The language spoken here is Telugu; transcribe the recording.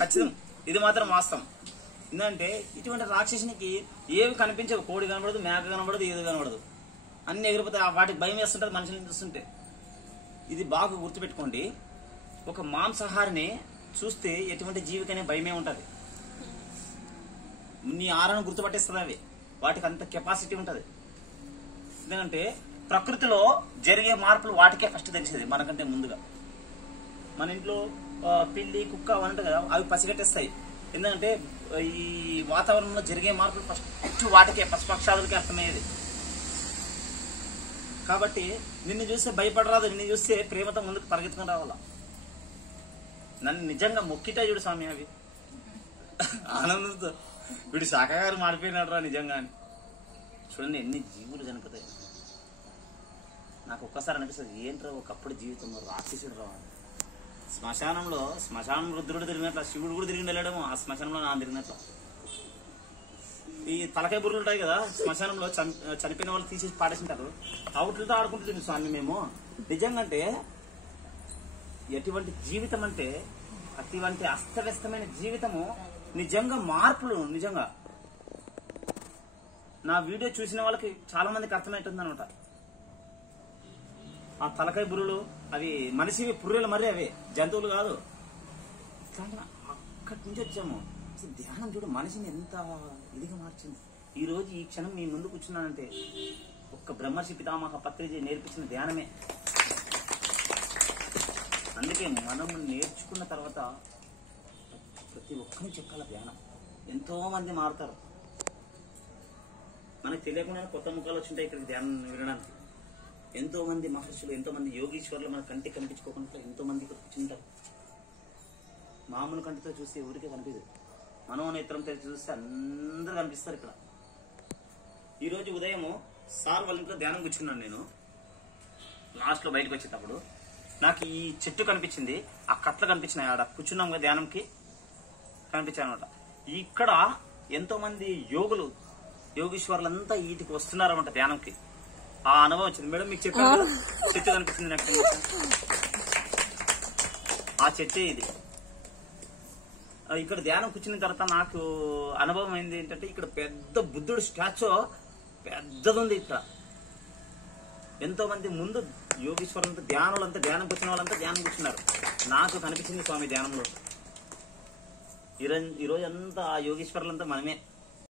ఖచ్చితం, ఇది మాత్రం వాస్తవం. ఎందుకంటే ఇటువంటి రాక్షసునికి ఏవి కనిపించవు. కోడి కనబడదు, మేక కనబడదు, ఏది కనబడదు, అన్ని ఎగిరిపోతాయి. వాటికి భయం వేస్తుంటది మనుషులను చూస్తుంటే. ఇది బాగా గుర్తుపెట్టుకోండి. ఒక మాంసాహారిని చూస్తే ఎటువంటి జీవికనే భయమే ఉంటది. నీ ఆరాను గుర్తుపట్టేస్తుంది అవి. వాటికి అంత కెపాసిటీ ఉంటది. ఎందుకంటే ప్రకృతిలో జరిగే మార్పులు వాటికే ఫస్ట్ తెలిసేది మనకంటే ముందుగా. మన ఇంట్లో పిల్లి, కుక్క అని ఉంటాయి కదా, అవి పసిగట్టేస్తాయి. ఎందుకంటే ఈ వాతావరణంలో జరిగే మార్పులు ఫస్ట్ వాటికే, పశుపక్షాదులకే అర్థమయ్యేది. కాబట్టి నిన్ను చూస్తే భయపడరాదు, నిన్ను చూస్తే ప్రేమతో ముందుకు పరిగెత్తుకుని రావాలా. నన్ను నిజంగా మొక్కిటా చూడు స్వామి అవి ఆనందంతో. వీడు శాఖగారు మాడిపోయినాడు రా నిజంగా అని. చూడండి ఎన్ని జీవులు చనిపోతాయి. నాకు ఒక్కసారి అనిపిస్తుంది, ఏంట్రా ఒకప్పుడు జీవితంలో రాక్షసుడు రా. శ్మశానం రుద్రుడు తిరిగినట్ల శివుడు కూడా తిరిగి వెళ్ళడము, ఆ శ్మశానంలో నా తిరిగినట్ల. ఈ తలకాయ బుర్రలు ఉంటాయి కదా, శ్మశానంలో చనిపోయిన వాళ్ళు తీసేసి పాడేసింటారు. అవుట్లతో ఆడుకుంటుంది స్వామి మేము. నిజంగా అంటే ఎటువంటి జీవితం అంటే అటువంటి అస్తవ్యస్తమైన జీవితము. నిజంగా మార్పులు, నిజంగా నా వీడియో చూసిన వాళ్ళకి చాలా మందికి అర్థమవుతుంది అనమాట. ఆ తలకాయ బుర్రలు అవి మనిషివి, పుర్రెలు మరి అవి జంతువులు కాదు. అక్కడి నుంచి వచ్చాము. అసలు ధ్యానం చూడు మనిషిని ఎంత ఇదిగా మార్చింది. ఈ రోజు ఈ క్షణం మీ ముందు కూర్చున్నానంటే ఒక్క బ్రహ్మర్షి పితామహ పత్రిజీ నేర్పించిన ధ్యానమే. అందుకే మనం నేర్చుకున్న తర్వాత ప్రతి ఒక్కరిని చెక్కాల ధ్యానం. ఎంతో మంది మారుతారు. మనకు తెలియకుండానే కొత్త ముఖాలు వచ్చింటాయి ఇక్కడికి ధ్యానం వినడానికి. ఎంతో మంది మహర్షులు, ఎంతో మంది యోగీశ్వరులు మన కంటికి కనిపించుకోకుండా ఎంతో మంది ఇక్కడ కూర్చుంటారు. మామూలు కంటితో చూస్తే ఎవరికే కనిపించదు. మనోనేత్రంతో చూస్తే అందరూ కనిపిస్తారు ఇక్కడ. ఈ రోజు ఉదయము సార్ వాళ్ళ ఇంట్లో ధ్యానం కూర్చున్నాను నేను. లాస్ట్ లో బయటకు వచ్చేటప్పుడు నాకు ఈ చెట్టు కనిపించింది, ఆ కట్లు కనిపించినాయి. ఆడ కూర్చున్నాం కదా ధ్యానంకి కనిపించాయి అనమాట. ఇక్కడ ఎంతో మంది యోగీశ్వరులంతా వీటికి వస్తున్నారన్నమాట ధ్యానంకి. ఆ అనుభవం వచ్చింది. మేడం మీకు చెప్పాను చెట్టు కనిపిస్తుంది నాకు. ఆ చెట్టే ఇది. ఇక్కడ ధ్యానం కూర్చున్న తర్వాత నాకు అనుభవం అయింది ఏంటంటే, ఇక్కడ పెద్ద బుద్ధుడు స్టాచ్యూ పెద్దది ఉంది. ఇక్కడ ఎంతో మంది ముందు యోగీశ్వరులంతా ధ్యానం కూర్చున్న వాళ్ళంతా ధ్యానం కూర్చున్నారు. నాకు కనిపించింది స్వామి ధ్యానంలో. ఈ రోజు అంతా ఆ యోగీశ్వరులంతా మనమే.